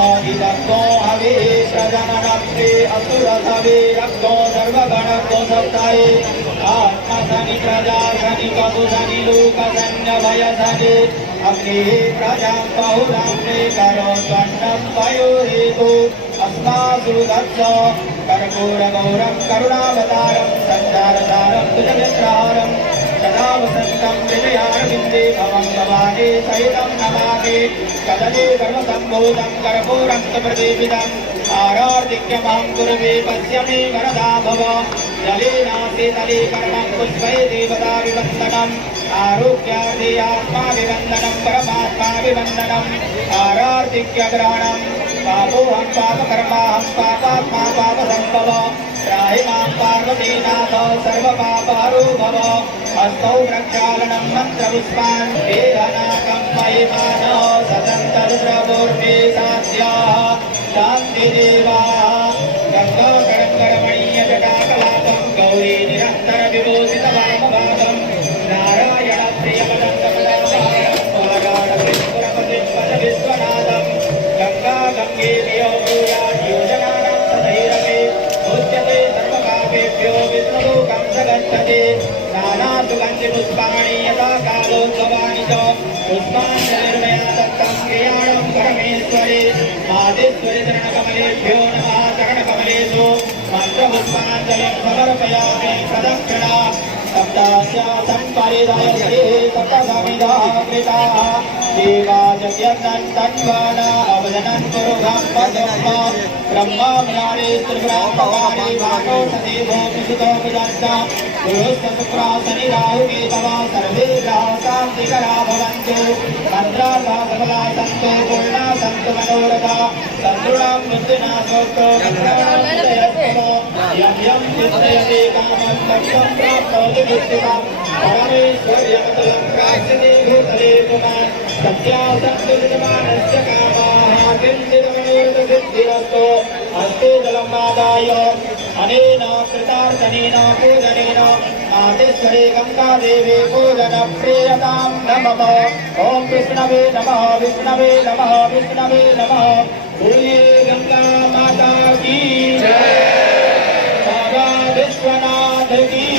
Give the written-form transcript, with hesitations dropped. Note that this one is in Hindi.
आदिदत्तो हवे प्रजननप्रे असुरसवे रक्तो सर्वगणको सप्ताये आत्मसनि प्रजासनि कपुसनि लोकसन्यभयसनि अग्निः प्रजां बहुलाम्ने करोत्वन्नं पयोरेतु अस्मासु दत्स कर्पूरगौरं करुणावतारं सञ्चारसारं तुजमित्रहारं सदा वसन्तं हृदयारविन्दे भवं भवानी सहितं नमामि कदली कर्मसम्भूतं कर्पूरं च प्रदीपितम् आरार्तिक्यमहं कुर्वे पश्य मे वरदा भव जलेनासि तले कर्मं पुष्पै देवताभिवन्दनम् आरोग्यार्थे आत्माभिवन्दनं परमात्माभिवन्दनम् आरार्तिक्यग्रहणं पापोऽहं पापकर्माहं पापात्मा पापसम्भव त्राहि मां पार्वतीनाथ सर्वपापहरो भव हस्तौ प्रक्षालनं मन्त्रपुष्पान् वेदनाकं महिमानः सदन्तरुद्रपूर्वे साध्याः शान्तिदेवाः गङ्गाकरङ्गरमणीयजटाकलापं गौरी निरन्तरविभूषितवामभागं नारायणप्रियपदन्तपदाधारं वाराणपुरपतिं पदविश्वनाथं गङ्गा गङ्गेभ्यो भूयात् योजनानां तथैरपि मुच्यते सर्वपापेभ्यो विष्णुलोकं स गच्छति नानासुगन्धिपुष्पाणि यथा कालोद्भवानि च पुष्पाञ्जलिर्मया दत्तं क्रियाणं परमेश्वरे आदिश्वरि चरणकमलेभ्यो नमः चरणकमलेषु मन्त्रपुष्पाञ्जलिं समर्पयामि प्रदक्षिणा सप्तास्यासं परिधायते सप्तसमिधाः कृताः देवाजयन्तं तन्वाना अवदनं कुरुभं पदम् ब्रह्माम्नारे त्रिपुरान्तकारे वाकोटदेवो विशुतो विदन्ता गुरुस्तशुक्रासनि राहुकेतवा सर्वे ग्रहाः शान्तिकरा भवन्तु मन्त्रार्था सकला सन्तु पूर्णा सन्तु मनोरथा शत्रूणां बुद्धिनाशोक्तो यं यं चिन्तयते कामं लक्ष्यं प्राप्नोति बुद्धिमान् परमेश्वर्यमतलं प्राप्स्यते भूतले पुमान् सत्यासक्तिर्मानस्य कामाः किञ्चिदमनोरथसिद्धिरस्तु हस्ते जलमादाय अनेन कृतार्थनेन पूजनेन नादेश्वरे गङ्गादेवे पूजनप्रियतां नमः ॐ विष्णवे नमः विष्णवे नमः विष्णवे नमः भूये गङ्गा माता की जय बाबा विश्वनाथ की